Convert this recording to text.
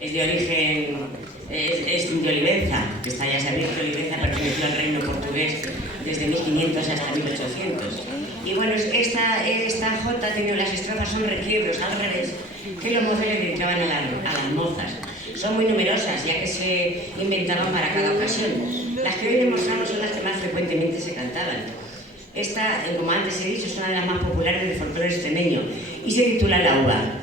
es de origen, es de Olivenza, que está, ya sabéis que Olivenza perteneció al reino portugués desde 1500 hasta 1800. Y bueno, esta jota tiene, las estrofas son requiebros al revés, que los mozos le dedicaban a las mozas. Son muy numerosas, ya que se inventaban para cada ocasión. Las que hoy demostramos son las que más frecuentemente se cantaban. Esta, como antes he dicho, es una de las más populares del folclore extremeño y se titula La Uva.